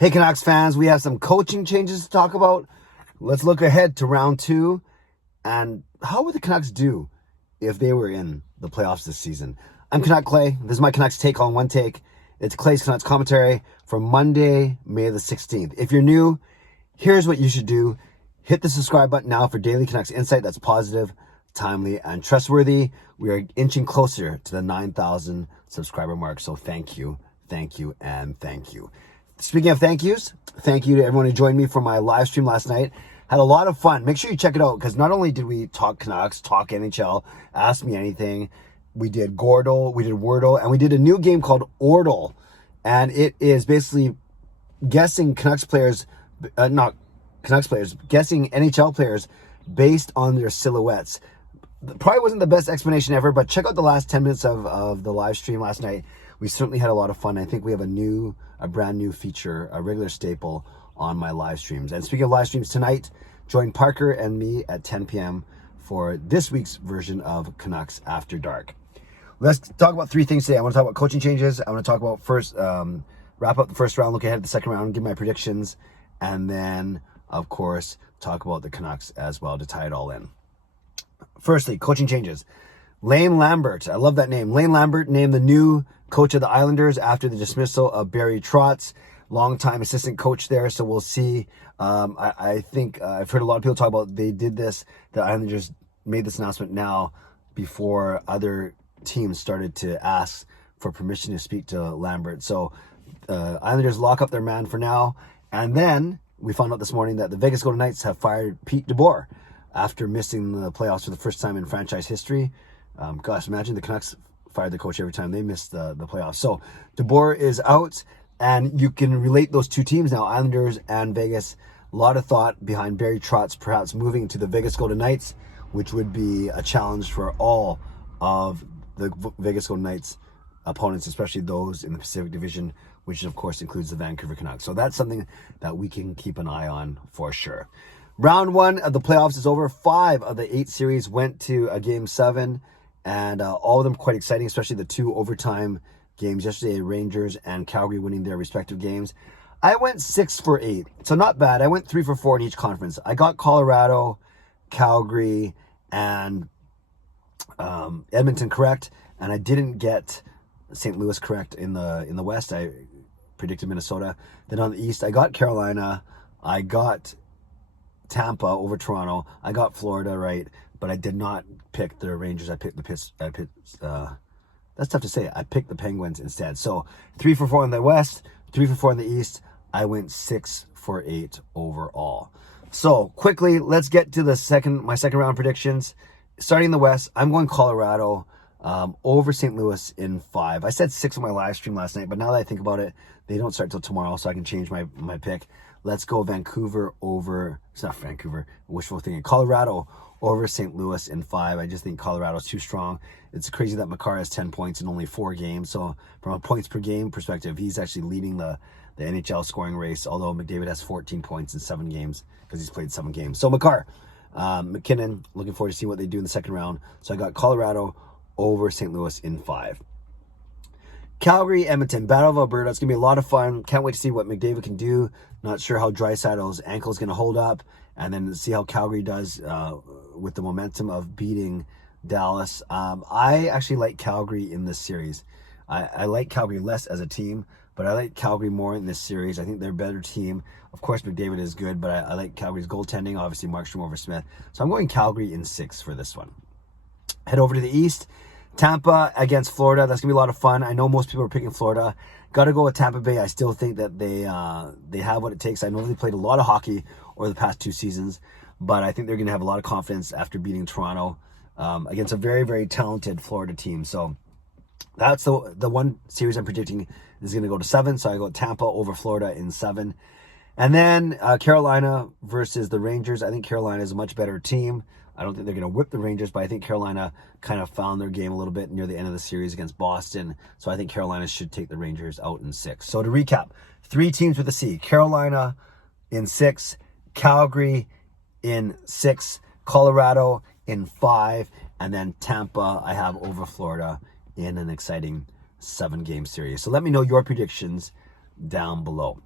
Hey, Canucks fans, we have some coaching changes to talk about. Let's look ahead to round 2. And how would the Canucks do if they were in the playoffs this season? I'm Canuck Clay. This is my Canucks take on one take. It's Clay's Canucks commentary for Monday, May the 16th. If you're new, here's what you should do. Hit the subscribe button now for daily Canucks insight that's positive, timely, and trustworthy. We are inching closer to the 9,000 subscriber mark. So thank you, and thank you. Speaking of thank yous, thank you to everyone who joined me for my live stream last night. Had a lot of fun. Make sure you check it out, because not only did we talk Canucks, talk NHL, ask me anything, we did Gordle, we did Wordle, and we did a new game called Ordle. And it is basically guessing guessing NHL players based on their silhouettes. Probably wasn't the best explanation ever, but check out the last 10 minutes of the live stream last night. We certainly had a lot of fun. I think we have a brand new feature, a regular staple on my live streams. And speaking of live streams, tonight, join Parker and me at 10 p.m. for this week's version of Canucks After Dark. Let's talk about 3 things today. I want to talk about coaching changes. I want to talk about first, wrap up the first round, look ahead at the second round, give my predictions, and then, of course, talk about the Canucks as well to tie it all in. Firstly, coaching changes. Lane Lambert, I love that name. Lane Lambert named the new coach of the Islanders after the dismissal of Barry Trotz, longtime assistant coach there. So we'll see. I think I've heard a lot of people talk about they did this. The Islanders made this announcement now before other teams started to ask for permission to speak to Lambert. So Islanders lock up their man for now. And then we found out this morning that the Vegas Golden Knights have fired Pete DeBoer after missing the playoffs for the first time in franchise history. Gosh, imagine the Canucks fired the coach every time they missed the playoffs. So DeBoer is out, and you can relate those two teams now, Islanders and Vegas. A lot of thought behind Barry Trotz perhaps moving to the Vegas Golden Knights, which would be a challenge for all of the Vegas Golden Knights opponents, especially those in the Pacific Division, which of course includes the Vancouver Canucks. So that's something that we can keep an eye on for sure. Round 1 of the playoffs is over. 5 of the 8 series went to a Game 7, and all of them quite exciting, especially the 2 overtime games yesterday, Rangers and Calgary winning their respective games. I went 6 for 8, so not bad. I went 3 for 4 in each conference. I got Colorado, Calgary, and Edmonton correct, and I didn't get St. Louis correct in the West. I predicted Minnesota. Then on the East, I got Carolina. I got Tampa over Toronto. I got Florida right, but I did not pick the Rangers. I picked that's tough to say. I picked the Penguins instead. So 3 for 4 in the West, 3 for 4 in the East. I went 6 for 8 overall. So quickly, let's get to my second round predictions. Starting in the West, I'm going Colorado over St. Louis in 5. I said 6 on my live stream last night, but now that I think about it, they don't start till tomorrow, so I can change my pick. Let's go wishful thinking. Colorado over St. Louis in 5. I just think Colorado's too strong. It's crazy that Makar has 10 points in only 4 games. So from a points per game perspective, he's actually leading the NHL scoring race, although McDavid has 14 points in 7 games because he's played 7 games. So Makar, McKinnon, looking forward to see what they do in the second round. So I got Colorado over St. Louis in 5. Calgary, Edmonton, Battle of Alberta. It's going to be a lot of fun. Can't wait to see what McDavid can do. Not sure how Draisaitl's ankle is going to hold up. And then see how Calgary does with the momentum of beating Dallas. I actually like Calgary in this series. I like Calgary less as a team, but I like Calgary more in this series. I think they're a better team. Of course, McDavid is good, but I like Calgary's goaltending. Obviously, Markstrom over Smith. So I'm going Calgary in 6 for this one. Head over to the East. Tampa against Florida. That's going to be a lot of fun. I know most people are picking Florida. Got to go with Tampa Bay. I still think that they have what it takes. I know they played a lot of hockey over the past 2 seasons, but I think they're going to have a lot of confidence after beating Toronto against a very, very talented Florida team. So that's the one series I'm predicting is going to go to 7. So I go Tampa over Florida in 7. And then Carolina versus the Rangers. I think Carolina is a much better team. I don't think they're going to whip the Rangers, but I think Carolina kind of found their game a little bit near the end of the series against Boston. So I think Carolina should take the Rangers out in 6. So to recap, 3 teams with a C. Carolina in 6, Calgary in 6, Colorado in 5, and then Tampa I have over Florida in an exciting 7-game series. So let me know your predictions down below.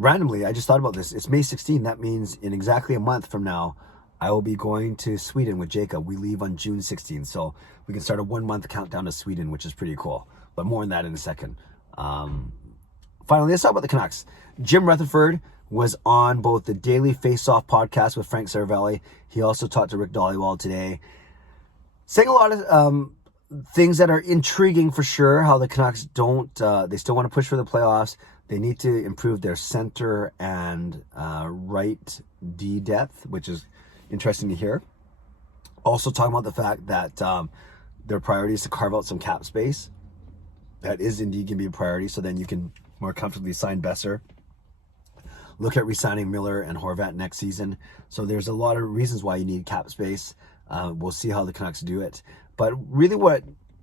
randomly, I just thought about this. It's May 16th. That means in exactly a month from now, I will be going to Sweden with Jacob. We leave on June 16th. So we can start a 1 month countdown to Sweden, which is pretty cool. But more on that in a second. Finally, let's talk about the Canucks. Jim Rutherford was on both the Daily Face-Off podcast with Frank Saravelli. He also talked to Rick Dhaliwal today, saying a lot of things that are intriguing for sure. How the Canucks they still want to push for the playoffs. They need to improve their center and right D depth, which is interesting to hear. Also talking about the fact that their priority is to carve out some cap space. That is indeed going to be a priority, so then you can more comfortably sign Besser. Look at re-signing Miller and Horvat next season. So there's a lot of reasons why you need cap space. We'll see how the Canucks do it. But really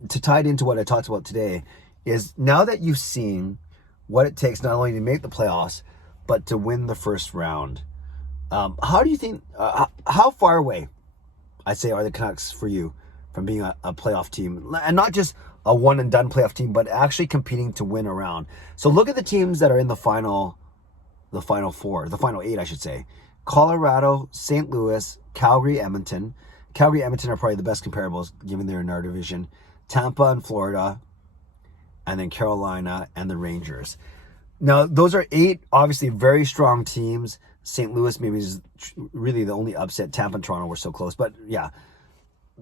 to tie it into what I talked about today is now that you've seen what it takes not only to make the playoffs, but to win the first round. How do you think, how far away, I'd say, are the Canucks for you from being a playoff team? And not just a one and done playoff team, but actually competing to win a round. So look at the teams that are in the final eight, I should say. Colorado, St. Louis, Calgary, Edmonton. Calgary, Edmonton are probably the best comparables given they're in our division. Tampa and Florida, and then Carolina and the Rangers. Now, those are 8 obviously very strong teams. St. Louis maybe is really the only upset. Tampa and Toronto were so close. But yeah,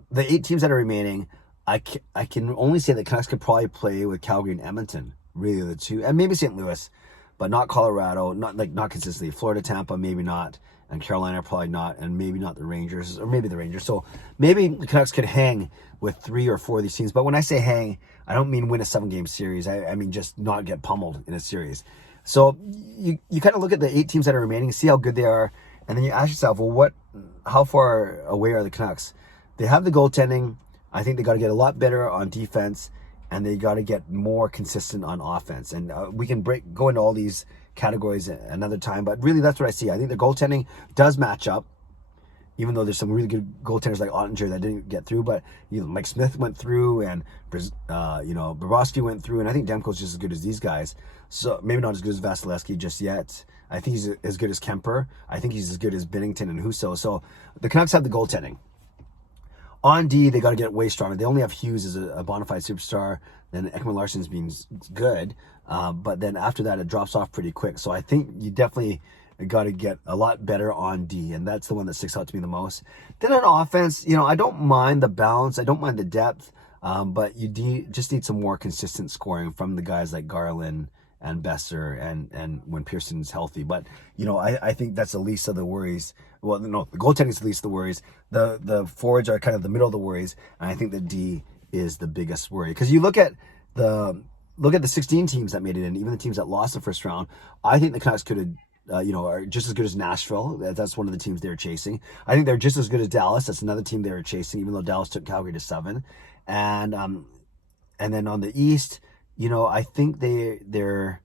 the 8 teams that are remaining, I can only say that Canucks could probably play with Calgary and Edmonton, really the two, and maybe St. Louis, but not Colorado, not consistently. Florida, Tampa, maybe not, and Carolina probably not, and maybe not the Rangers, or maybe the Rangers. So maybe the Canucks could hang with 3 or 4 of these teams. But when I say hang, I don't mean win a 7-game series. I mean just not get pummeled in a series. So you kind of look at the 8 teams that are remaining, see how good they are, and then you ask yourself, well, how far away are the Canucks? They have the goaltending. I think they got to get a lot better on defense, and they got to get more consistent on offense. And we can go into all these categories another time, but really that's what I see. I think the goaltending does match up, even though there's some really good goaltenders like Ottinger that didn't get through. But Mike Smith went through, and Bobrovsky went through, and I think Demko's just as good as these guys. So maybe not as good as Vasilevsky just yet. I think he's as good as Kemper. I think he's as good as Binnington and Husso. So the Canucks have the goaltending. On D, they got to get way stronger. They only have Hughes as a bona fide superstar. Then Ekman Larsson's been good. But then after that, it drops off pretty quick. So I think you definitely got to get a lot better on D. And that's the one that sticks out to me the most. Then on offense, I don't mind the balance. I don't mind the depth. But you just need some more consistent scoring from the guys like Garland and Besser and when Pearson's healthy. But, I think that's the least of the worries. Well, no, the goaltending is the least of the worries. The forwards are kind of the middle of the worries. And I think the D is the biggest worry. Because you look at the 16 teams that made it in, even the teams that lost the first round. I think the Canucks could have, are just as good as Nashville. That's one of the teams they were chasing. I think they're just as good as Dallas. That's another team they were chasing, even though Dallas took Calgary to 7. And then on the East, I think they're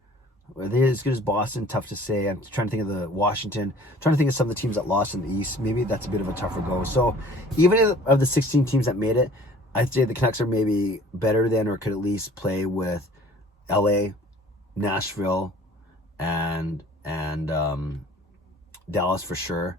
as good as Boston. Tough to say. I'm trying to think of the Washington. Trying to think of some of the teams that lost in the East. Maybe that's a bit of a tougher go. So even of the 16 teams that made it, I'd say the Canucks are maybe better than, or could at least play with LA, Nashville, and Dallas for sure,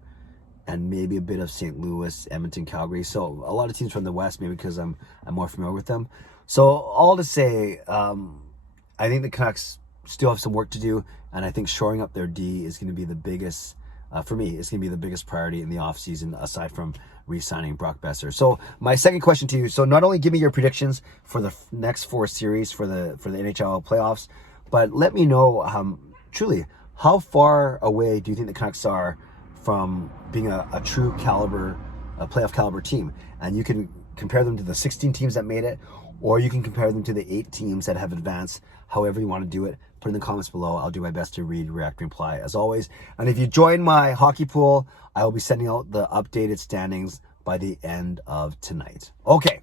and maybe a bit of St. Louis, Edmonton, Calgary. So a lot of teams from the West, maybe because I'm more familiar with them. So all to say, I think the Canucks still have some work to do, and I think shoring up their D is going to be the biggest, for me, it's going to be the biggest priority in the offseason, aside from re-signing Brock Besser. So my second question to you, so not only give me your predictions for the next 4 series for the NHL playoffs, but let me know truly, how far away do you think the Canucks are from being a true caliber, a playoff caliber team? And you can compare them to the 16 teams that made it, or you can compare them to the 8 teams that have advanced. However you want to do it, put in the comments below. I'll do my best to read, react, and reply as always. And if you join my hockey pool, I will be sending out the updated standings by the end of tonight. Okay.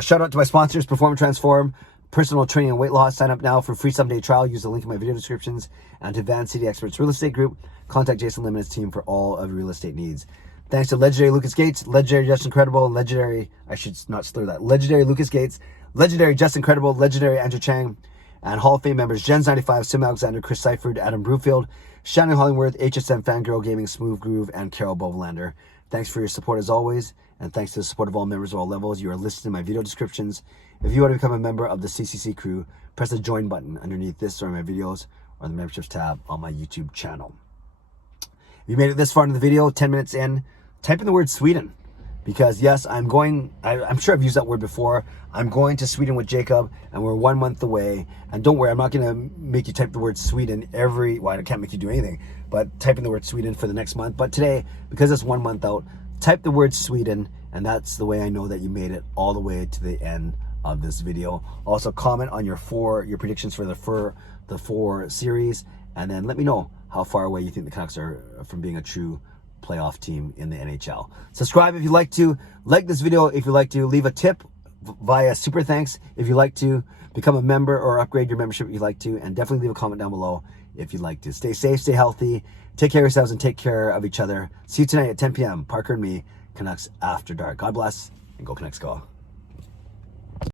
Shout out to my sponsors, Perform and Transform, personal training and weight loss. Sign up now for a free 7-day trial. Use the link in my video descriptions. And to Van City Experts Real Estate Group, contact Jason Lim and his team for all of your real estate needs. Thanks to legendary Lucas Gates, legendary Justin Credible, and legendary, I should not slur that, legendary Lucas Gates, legendary Justin Credible, legendary Andrew Chang, And Hall of Fame members Jens95, simalexander, Chris Seifert, Adam Broomfield, Shannon Hollingworth, HSM Fangirl Gaming, Smooth Groove, and Carol Bovelander. Thanks for your support as always, and thanks to the support of all members of all levels. You are listed in my video descriptions. If you want to become a member of the CCC Crew, press the join button underneath this or my videos or the memberships tab on my YouTube channel. If you made it this far in the video, 10 minutes in, type in the word Sweden. Because yes, I'm sure I've used that word before. I'm going to Sweden with Jacob, and we're 1 month away. And don't worry, I'm not going to make you type the word Sweden well, I can't make you do anything, but type in the word Sweden for the next month. But today, because it's 1 month out, type the word Sweden, and that's the way I know that you made it all the way to the end of this video. Also, comment on your predictions for the four series, and then let me know how far away you think the Canucks are from being a true playoff team in the NHL. Subscribe if you'd like to, like this video if you'd like to, leave a tip via super thanks if you'd like to, become a member or upgrade your membership if you'd like to, and definitely leave a comment down below if you'd like to. Stay safe, stay healthy, take care of yourselves, and take care of each other. See you tonight at 10 p.m. Parker and me, Canucks After Dark. God bless, and go Canucks go.